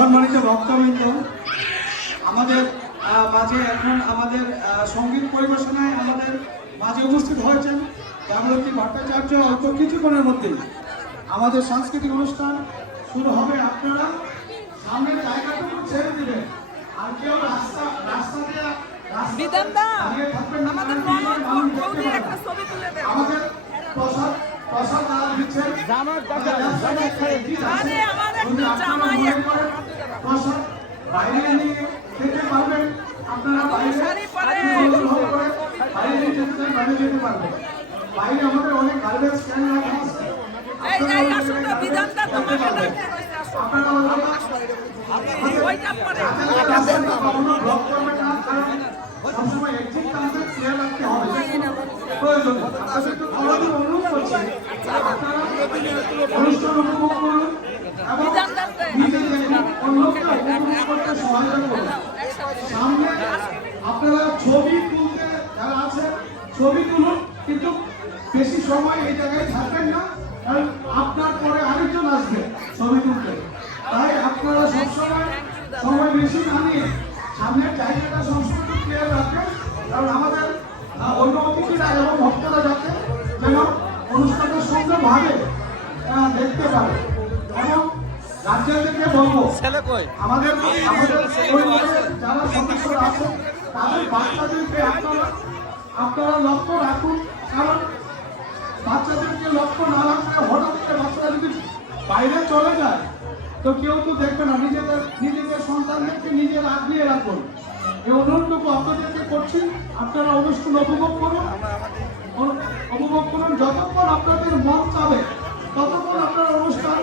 সম্মানিত ভক্তবৃন্দ আমাদের মাঝে এখন আমাদের সংগীত পরিবেশনায় আমাদের মাঝে উপস্থিত হয়েছেন দেবরতী ভট্টাচার্য অল্প কিছুক্ষণের মধ্যেই। আমাদের সাংস্কৃতিক অনুষ্ঠান শুরু হবে আপনারা সামনের জায়গাটুকু ছেড়ে দিবেন। আর কেউ রাস্তা রাস্তা দিয়ে আমাদের আমাদের প্রসাদ প্রসাদ দিচ্ছেন। আরে প্রসাদ বাইরে নিয়ে পারবেন আপনারা বাইরে বাইরে যেতে চান, বাইরে যেতে পারবেন বাইরে আমাদের অনেক গার্বেজ রাখা আছে সবসময় রাখতে হবে। প্রয়োজন। আপনাদের একটু অনুরোধ করছি, আপনারা অনুষ্ঠান উপভোগ করুন এবং নিজেদের অন্যকে উপভোগ করতে সহায়তা করুন। সামনে আপনারা ছবি তুলতে যারা আছে ছবি তুলুন কিন্তু বেশি সময় এই জায়গায় থাকবেন না কারণ আপনার পরে আরেকজন আসবে ছবি তুলতে। তাই আপনারা সবসময় সময় বেশি না নিয়ে সামনের জায়গাটা সবসময় ক্লিয়ার রাখবেন কারণ আমাদের অন্য অতিথিরা এবং ভক্তরা যাতে যেন অনুষ্ঠানটা সুন্দরভাবে দেখতে পারে। এবং রাজ্য থেকে বলব আমাদের যারা সদস্যরা আছে তাদের বাচ্চাদেরকে আপনারা আপনারা লক্ষ্য রাখুন কারণ বাচ্চাদেরকে লক্ষ্য না রাখলে হঠাৎ করে বাচ্চারা যদি বাইরে চলে যায়, তো কেউ তো দেখবে না। নিজেদের নিজেদের সন্তানদেরকে নিজের আগিয়ে রাখুন। এই অনুরোধটুকু আপনাদেরকে করছি। আপনারা অনুষ্ঠান উপভোগ করুন। উপভোগ করুন। যতক্ষণ আপনাদের মন চাবে, ততক্ষণ আপনারা অনুষ্ঠান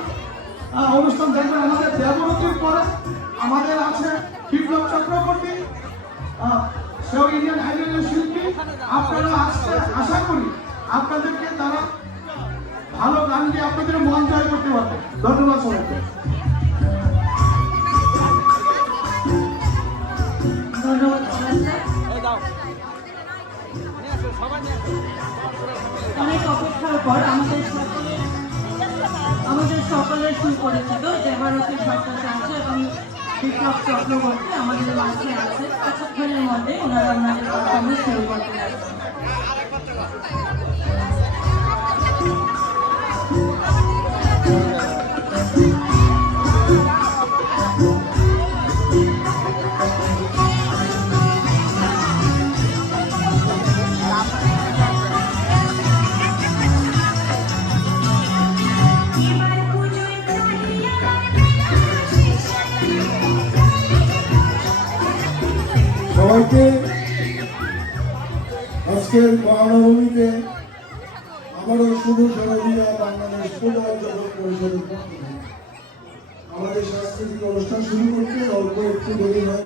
অনুষ্ঠান দেখবেন। আমাদের দেবরতির পরে আমাদের আছে বিপ্লব চক্রবর্তী সেও ইন্ডিয়ান আইডলের শিল্পী। আপনারা আসতে আশা করি আপনাদেরকে তারা ভালো গান দিয়ে আপনাদের মন জয় করতে পারবে। ধন্যবাদ সবাইকে। অনেক অপেক্ষার পর আমাদের সকলের আমাদের সকলের সুপরিচিত দেবারতী ভট্টাচার্য এবং বিপ্লব চক্রবর্তী আমাদের মাঝে আছে। কিছুক্ষণের মধ্যে ওনারা পারফরমেন্স শুরু করতে যাচ্ছেন। সবাইকে আজকের মহানবমীতে আবারও শুধু সরবিয়া বাংলাদেশ ফুটবল জগৎ পরিষদের আমাদের সাংস্কৃতিক অনুষ্ঠান শুরু করতে অল্প একটু দেরি হয়।